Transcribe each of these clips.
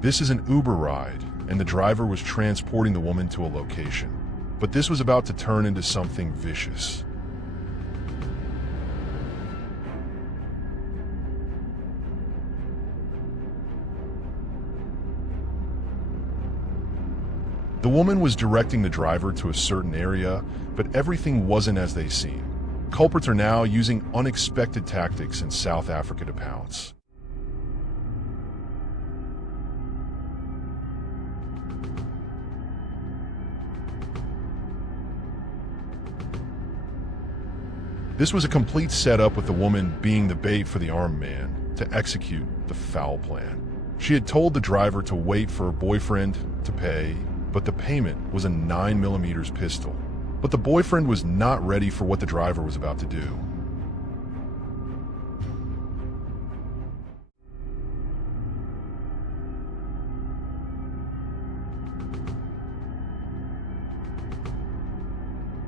This is an Uber ride, and the driver was transporting the woman to a location. But this was about to turn into something vicious. The woman was directing the driver to a certain area, but everything wasn't as they seemed. Culprits are now using unexpected tactics in South Africa to pounce. This was a complete setup, with the woman being the bait for the armed man to execute the foul plan. She had told the driver to wait for her boyfriend to pay, but the payment was a 9mm pistol. But the boyfriend was not ready for what the driver was about to do.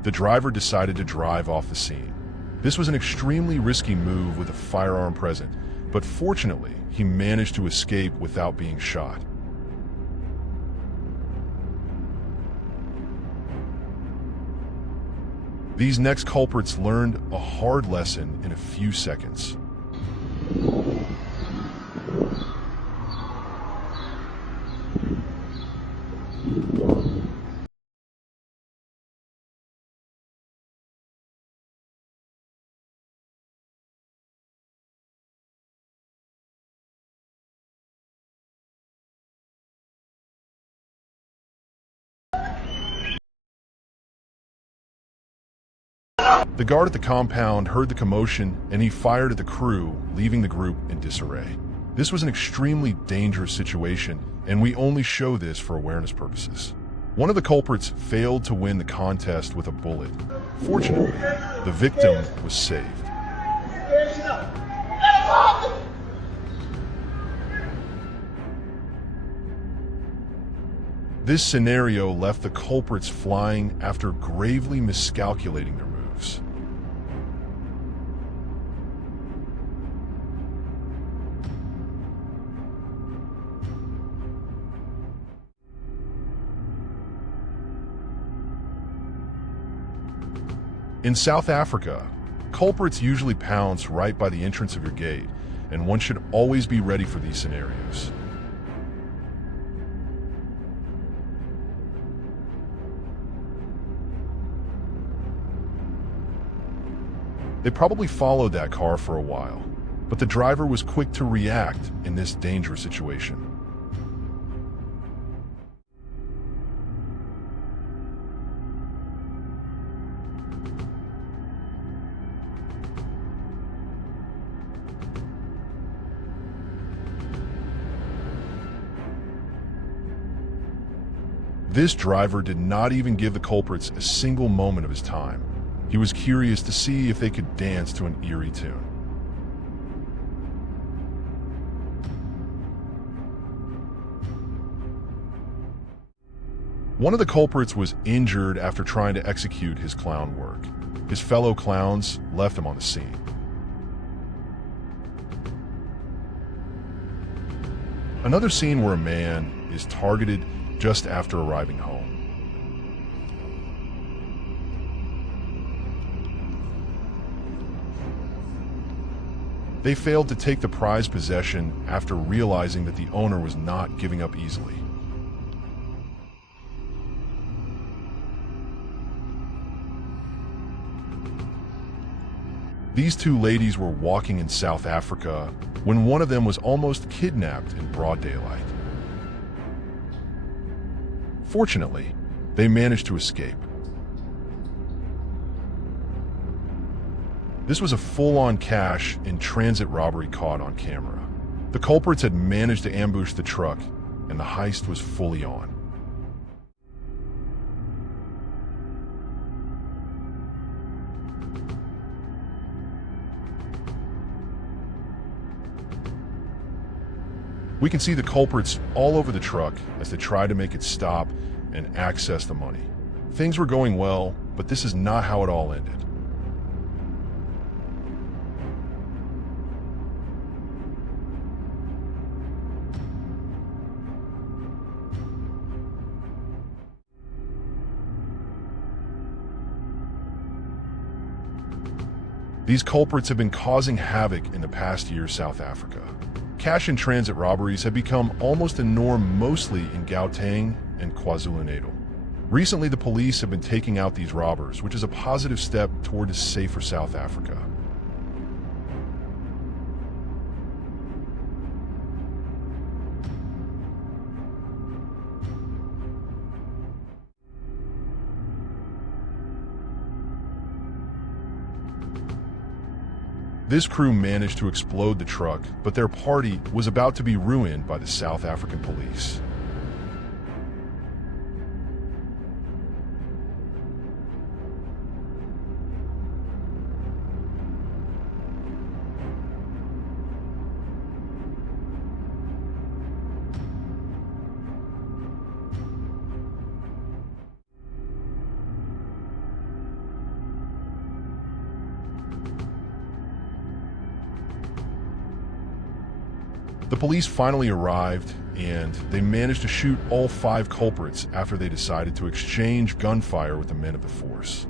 The driver decided to drive off the scene. This was an extremely risky move with a firearm present, but fortunately, he managed to escape without being shot. These next culprits learned a hard lesson in a few seconds. The guard at the compound heard the commotion, and he fired at the crew, leaving the group in disarray. This was an extremely dangerous situation, and we only show this for awareness purposes. One of the culprits failed to win the contest with a bullet. Fortunately, the victim was saved. This scenario left the culprits flying after gravely miscalculating their moves. In South Africa, culprits usually pounce right by the entrance of your gate, and one should always be ready for these scenarios. They probably followed that car for a while, but the driver was quick to react in this dangerous situation. This driver did not even give the culprits a single moment of his time. He was curious to see if they could dance to an eerie tune. One of the culprits was injured after trying to execute his clown work. His fellow clowns left him on the scene. Another scene where a man is targeted just after arriving home. They failed to take the prized possession after realizing that the owner was not giving up easily. These two ladies were walking in South Africa when one of them was almost kidnapped in broad daylight. Fortunately, they managed to escape. This was a full-on cash-in-transit robbery caught on camera. The culprits had managed to ambush the truck, and the heist was fully on. We can see the culprits all over the truck as they try to make it stop and access the money. Things were going well, but this is not how it all ended. These culprits have been causing havoc in the past year in South Africa. Cash-in-transit robberies have become almost a norm, mostly in Gauteng and KwaZulu-Natal. Recently, the police have been taking out these robbers, which is a positive step toward a safer South Africa. This crew managed to explode the truck, but their party was about to be ruined by the South African police. The police finally arrived, and they managed to shoot all 5 culprits after they decided to exchange gunfire with the men of the force.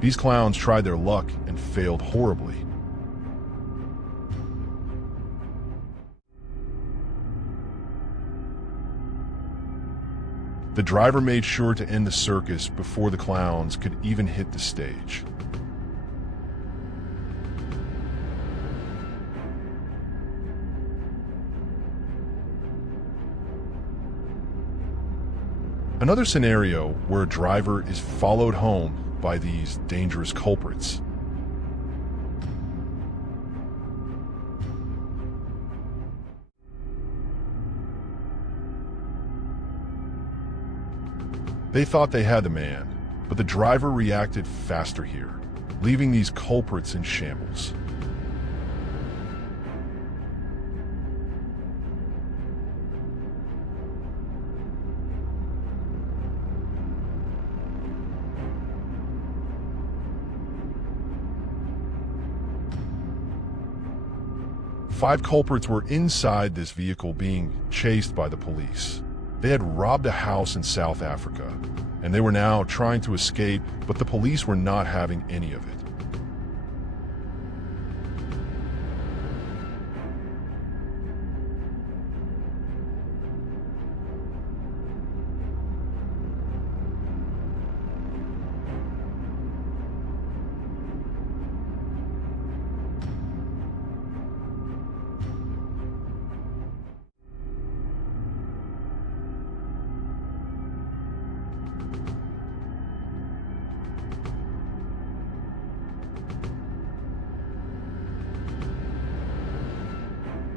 These clowns tried their luck and failed horribly. The driver made sure to end the circus before the clowns could even hit the stage. Another scenario where a driver is followed home by these dangerous culprits. They thought they had the man, but the driver reacted faster here, leaving these culprits in shambles. Five culprits were inside this vehicle being chased by the police. They had robbed a house in South Africa, and they were now trying to escape, but the police were not having any of it.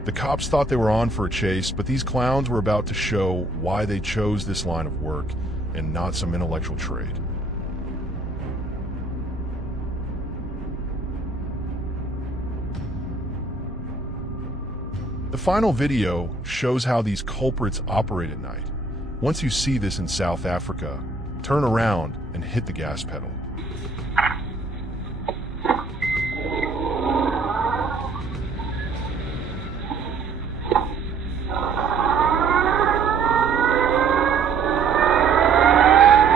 The cops thought they were on for a chase, but these clowns were about to show why they chose this line of work and not some intellectual trade. The final video shows how these culprits operate at night. Once you see this in South Africa, turn around and hit the gas pedal.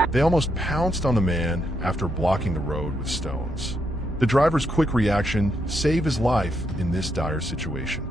They almost pounced on the man after blocking the road with stones. The driver's quick reaction saved his life in this dire situation.